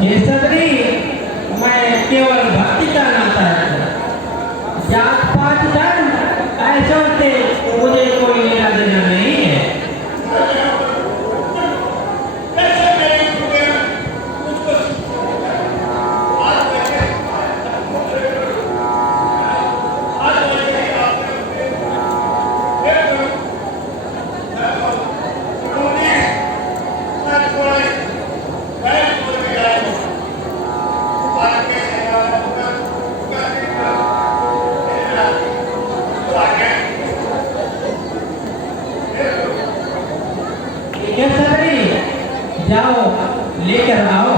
ये सदरी मैं केवल भक्ति का नाता है। जात पात धर्म ऐसे होते मुझे कोई लेना देना नहीं है। ये सदरी जाओ लेकर आओ।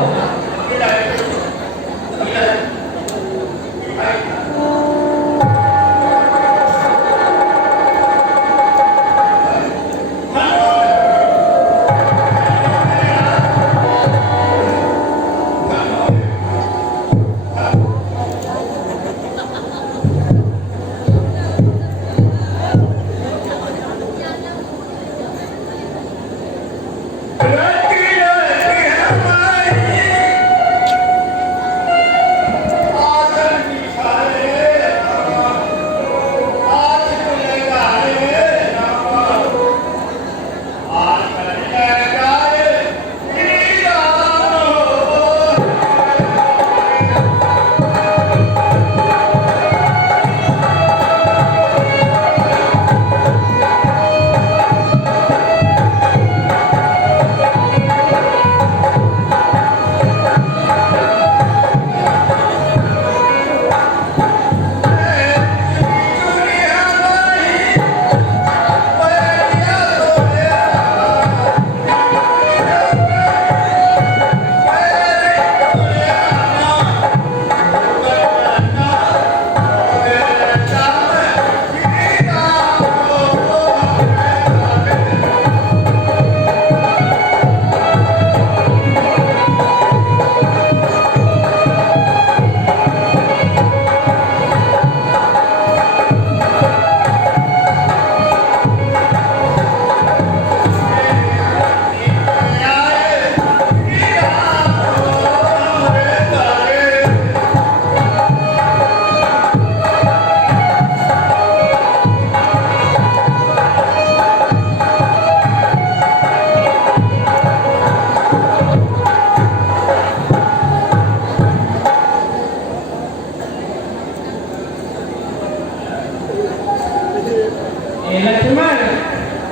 लक्ष्मण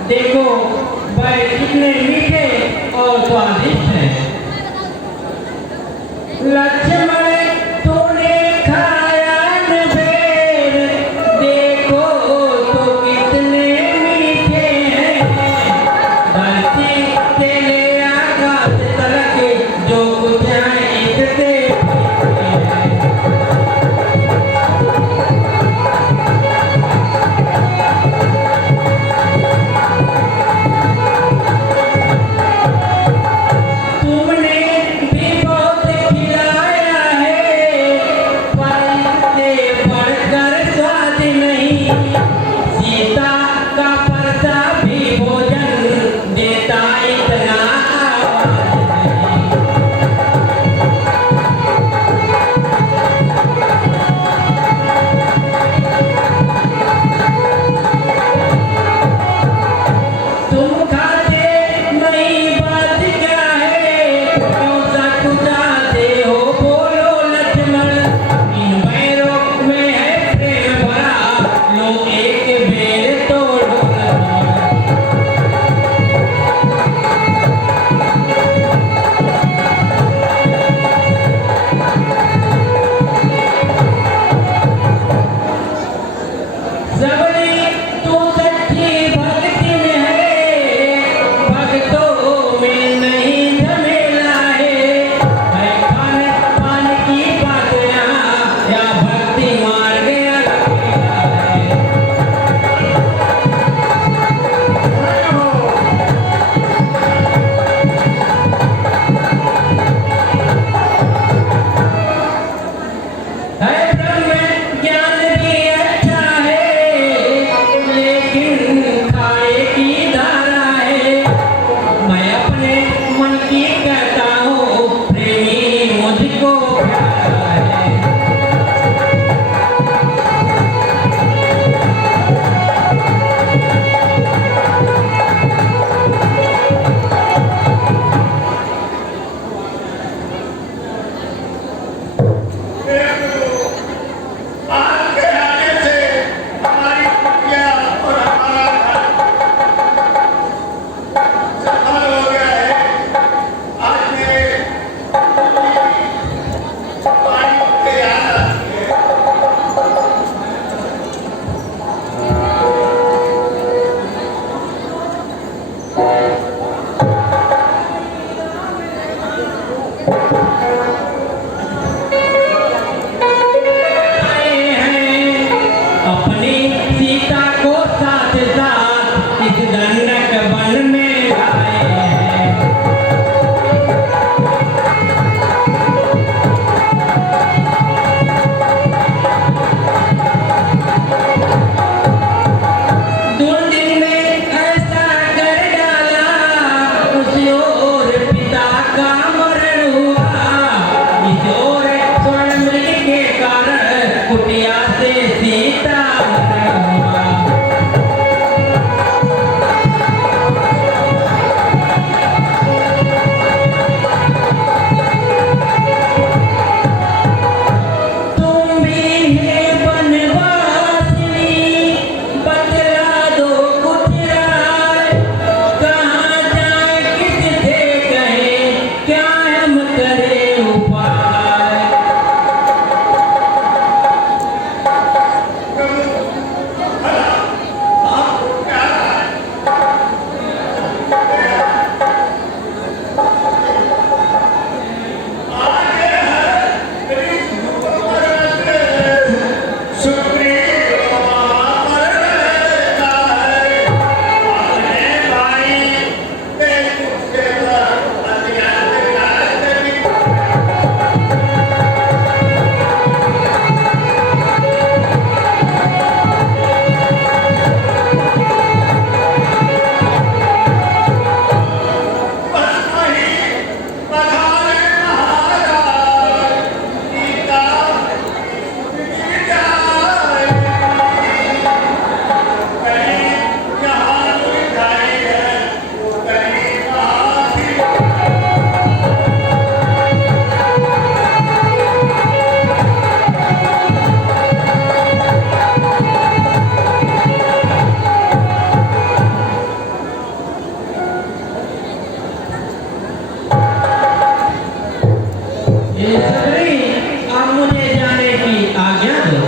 देखो भाई कितने मीठे और स्वादिष्ट हैं। लक्ष्मण तूने खाया न बेर, देखो तो कितने मीठे हैं। धरती से ले आकाश तक जो कुछ है इतने तुमने भी बहुत खिलाया मुझको प्यारा है। अपनी सीता को साथ साथ इस दंडक वन में लाए हैं। दुर्दिन ने ऐसा कर डाला, उस ओर पिता का मरण हुआ, इस ओर स्वर्ण मृग के कारण कुटिया से सीता मरण हुआ। तुम भी है बनवासिनी, बतला दो कुछ राय, कहाँ जाए किससे कहे, क्या हम करें उपाय। ये सबरी, अब मुझे जाने की आज्ञा दो।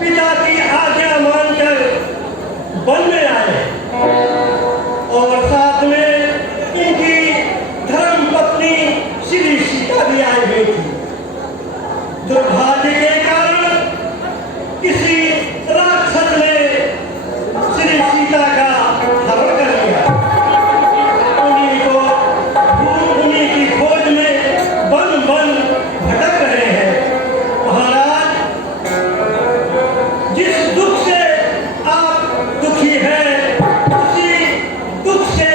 पिता की आज्ञा मानकर वन में आए और साथ में इनकी धर्म पत्नी श्री सीता भी आई हुई थी। दुर्भाग्य के कारण किसी राक्षस ने श्री सीता का हरण कर लिया। उन्हीं की खोज में वन वन भटक रहे हैं। महाराज, जिस दुख से आप दुखी हैं, उसी दुख से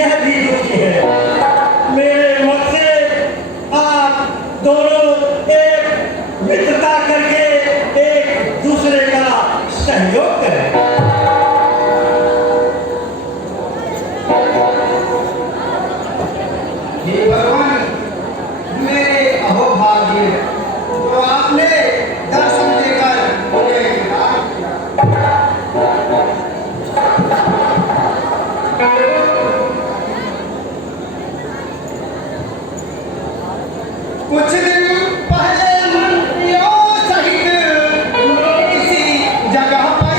यह भी दुखी है। मेरे मत से आप दोनों एक मित्रता करके एक दूसरे का सहयोग करें। हे भगवान, मेरे अहोभाग्य, तो आपने दर्शन देकर मुझे विराट किया। कुछ दिन पहले मंत्रियों सहित किसी जगह पर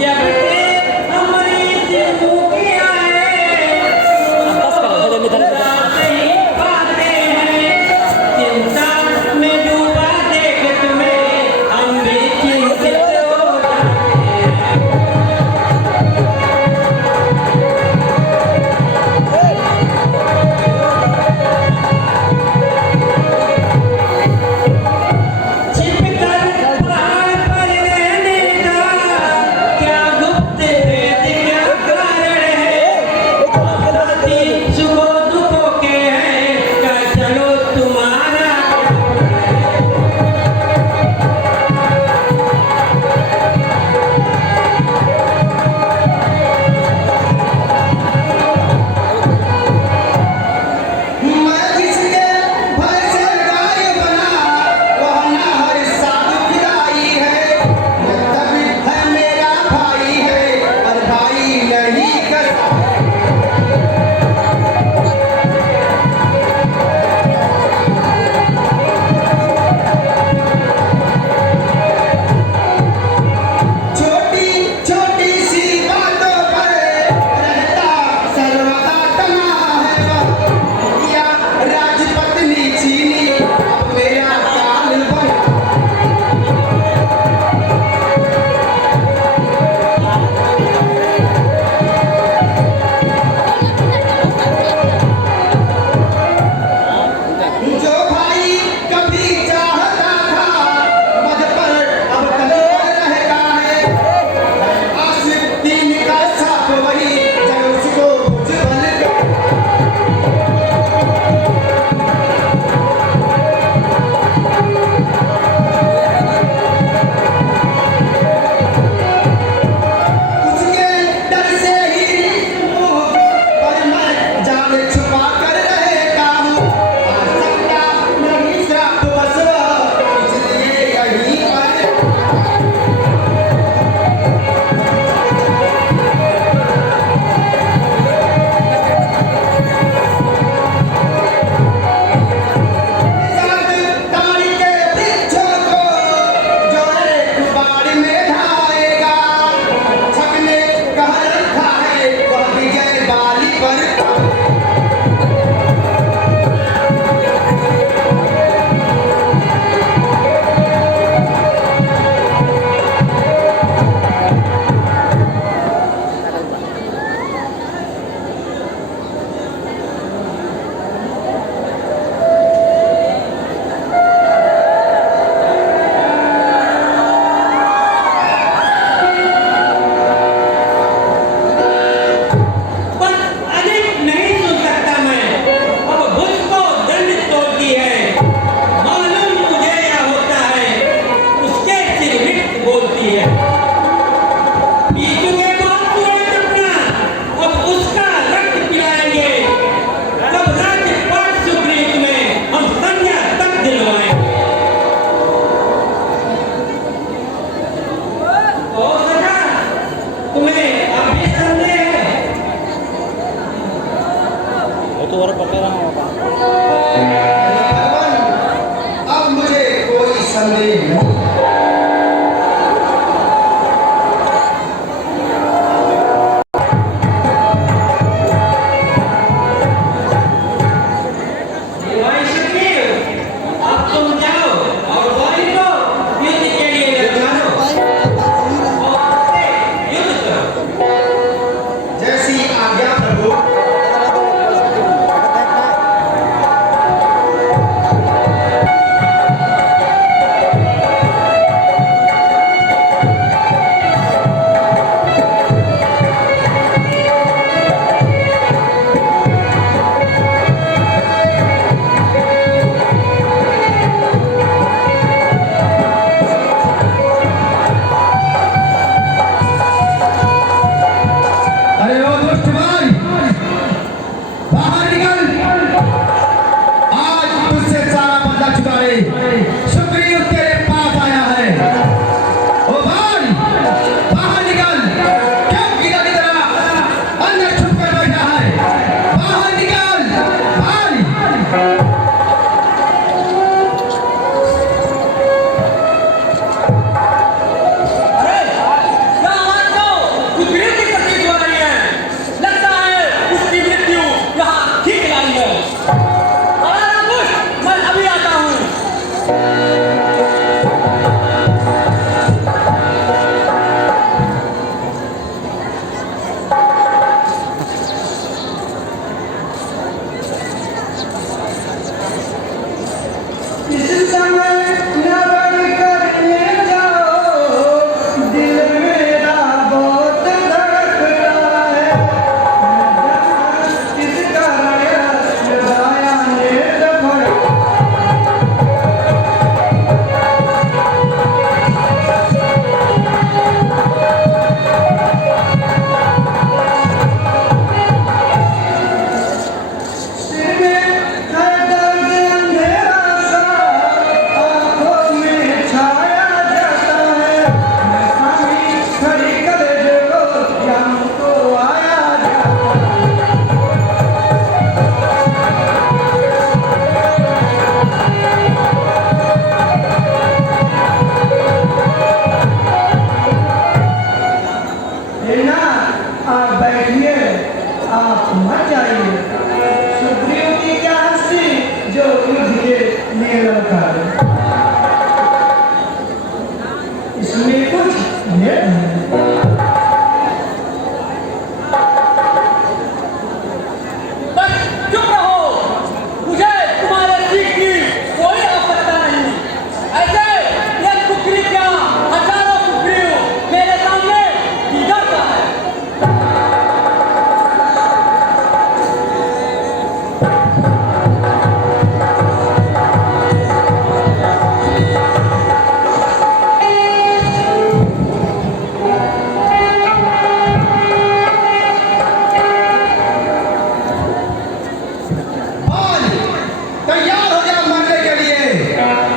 जब से हमारी जिंदगी आए मुस्कुराते ही पाते हैं चिंता में डूबा देख तुम्हें हम भी चिंतित हो जाते हैं छिपकर पहाड़ पर रहने का क्या गुप्त भेद क्या कारण है साथी सुखों दुखों के हैं क्या चलो तुम्हारा मैं जिसके भय से गाय बना वह न हर साधु फिदाई है न तभी है मेरा भाई है और भाई नहीं करता छोटी छोटी सी बातों पर रहता सर्वदा तना है वह या राजपत्नी चीनी अब मेरा काल बना जो भाई कभी चाहता था मध पर अब कहीं पर रहता है आसिफ तीन का साथ वही जब उसको उज्जवल कर उसके डर से ही मुंह पर मैं जान छुपा कर रहता हूँ आ सकता नहीं श्राप बस इसलिए यहीं पर साथ ताड़ी के वृक्षों को जो एक बाड़ में ढाएगा छकने कह रखा है वह विजय बाली पर पर अधिक नहीं सुन सकता मैं अब मुझको दंड तोड़ती है मालूम मुझे क्या होता है उसके सिर मिट बोलती है पीछे में बात तुरंत अपना अब उसका रक्त पिलाएंगे तब राजपाट सुग्रीव में हम संज्ञा तक दिलवाएंगे तो सजा तुम्हें अभी संदेह है भगवान अब मुझे कोई संदेह नहीं भाई सुग्रीव अब तुम जाओ और वाली को युद्ध के लिए लगा लो और उससे युद्ध करो आप बैठिए, आप मत जाइए। सुग्रीव की क्या हस्ती जो युद्ध के लिए लौटा है। इसमें कुछ भेद है। बस चुप रहो, मुझे तुम्हारे सीख की कोई आवश्यकता नहीं। ऐसे एक सुग्रीव क्या हजारों सुग्रीव मेरे सामने बिगड़ता है। भाई तैयार हो जाओ मरने के लिए।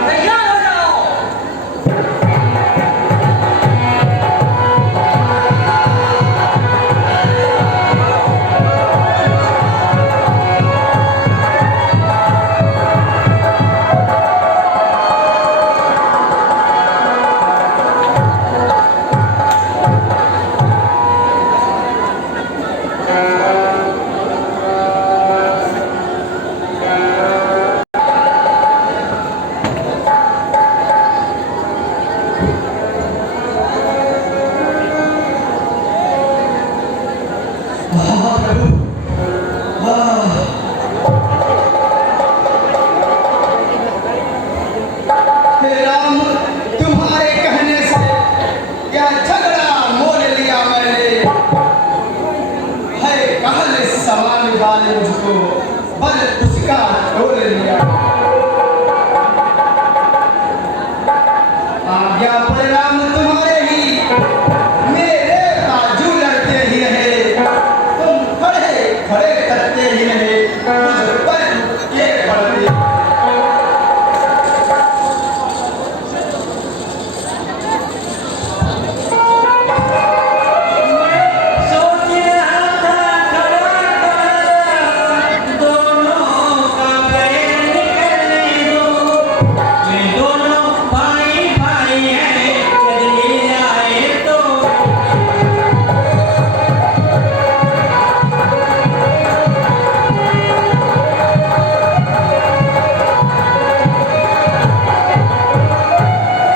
तैयार हो जाओ। हे राम, तुम्हारे कहने से यह झगड़ा मोल लिया मैंने। है कहल समान वाले मुझको बल उसका तोड़ लिया। आज्ञा पर राम तुम्हारे ही मेरे बाजू लड़ते ही रहे। तुम खड़े खड़े करते ही रहे, मुझ पर ये पड़ते। सोच रहा था दोनों का बैर निकलने दो। ये दोनों भाई भाई हैं, चले आए तो।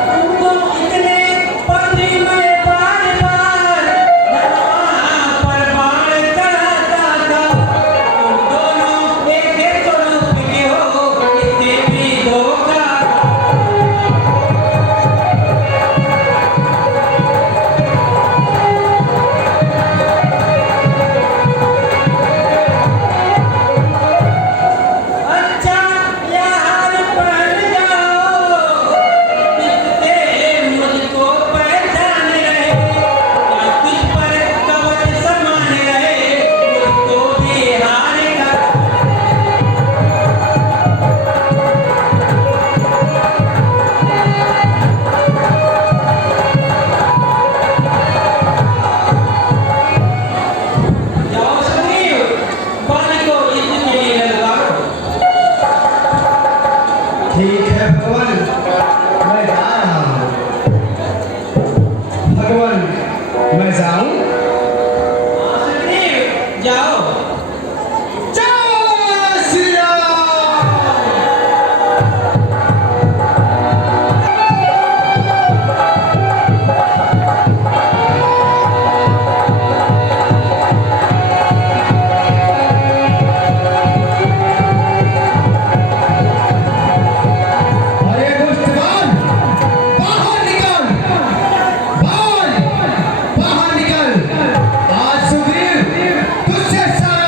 तुमको इतने पत्नी में बार बार धरवां पर बाण चढ़ाता था। तुम दोनों एक एक स्वरूप के हो, कितने भी धोखा। अच्छा यार पहन जाओ, किससे मुझको पहचान रहे। या कुछ पर कवच समान रहे, मुझको भी हार का। जाओ सुग्रीव, बाली को युद्ध के लिए ललकारो। ठीक है भगवान, मैं जा रहा हूँ। भगवान, मैं जाऊं? हाँ सुग्रीव, जाओ। जय श्री राम। अरे दुष्टवान, बाहर निकल। बाहर निकल। आज सुग्रीव तुझसे सारा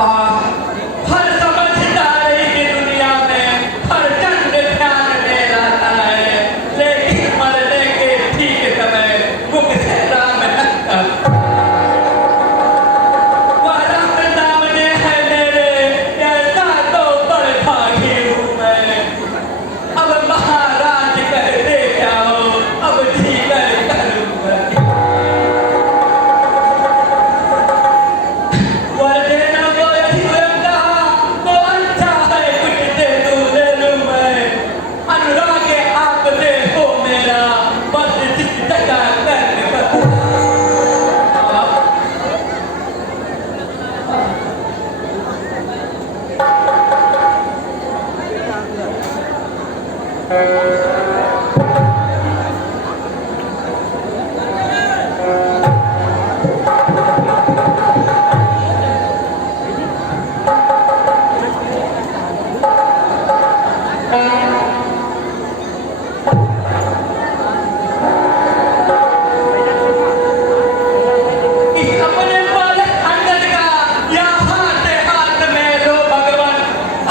हर समझदारी की दुनिया में हर चंद ध्यान दे रहा है, लेकिन मरने के ठीक समय मुख से राम नक्का। वह राम सामने है मेरे, ऐसा तो बड़ भागी हूँ मैं। अब महाराज कहते क्या हो, अब जीकर करूँगा। वर देना वो अधिक कहा, तो अच्छा है कुछ दे लूँ मैं। अनुराग आप दे हो मेरा, बस जिस टका कर बता। इस अपने मालिक अंगद का या हाथ में लो भगवान,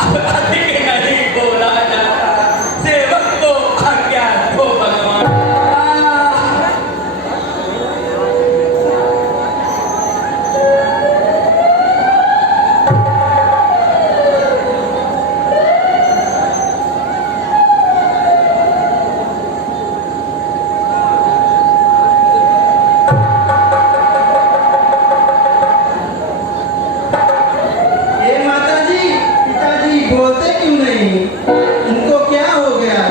अब अधिक नहीं बोला जाता, सेवक को आज्ञा दो भगवान। ये माताजी पिताजी बोलते क्यों नहीं? इनको क्या हो गया?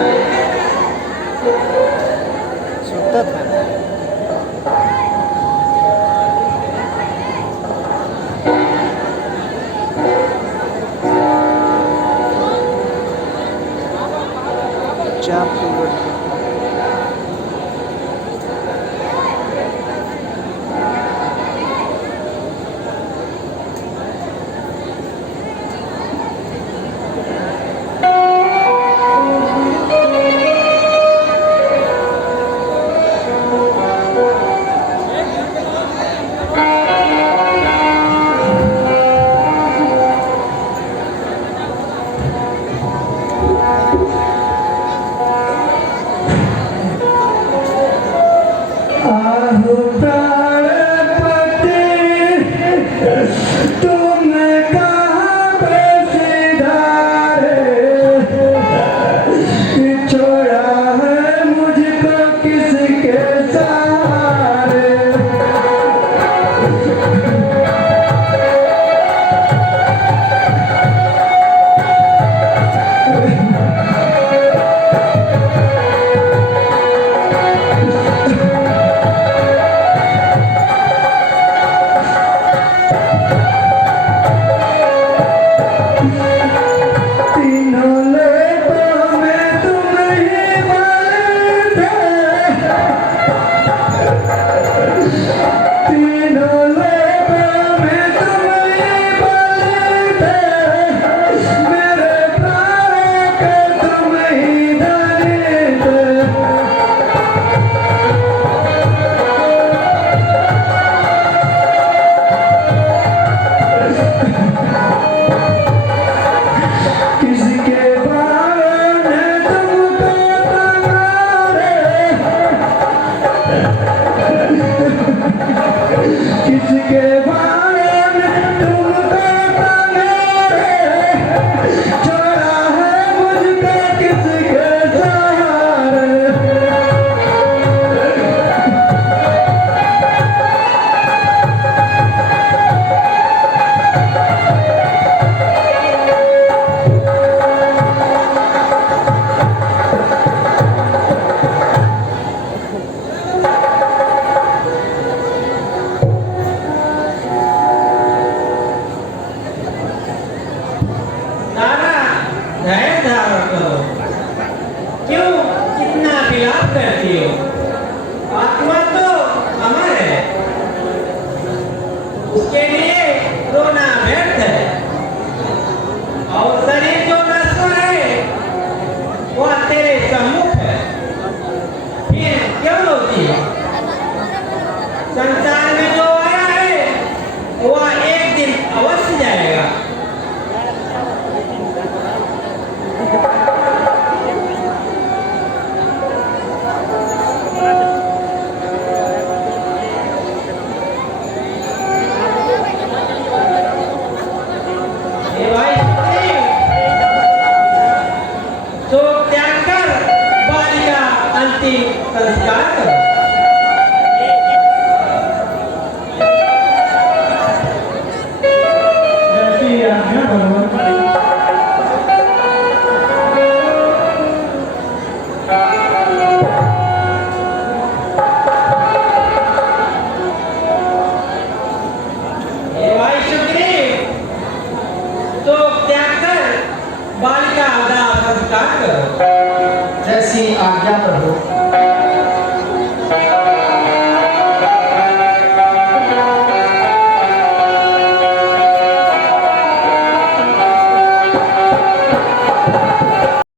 आहु प्राणपति तुम कहाँ पे सिधारे, छोड़ा है मुझको किसके सहारे। तीनों लोकों में तुम ही बल थे, तीनों लोकों में तुम ही बल थे, मेरे प्राणों के तुम ही धनी थे। किसके बाण तुमको तमारे, किसके बाण तुमको तमारे, छोड़ा है मुझको किसके सहारे। तारा धैर्य धारण करो, क्यों इतना विलाप करती हो? आत्मा तो अमर है, उसके लिए रोना व्यर्थ स्टार्ट करो। जैसी आज्ञा प्रभु।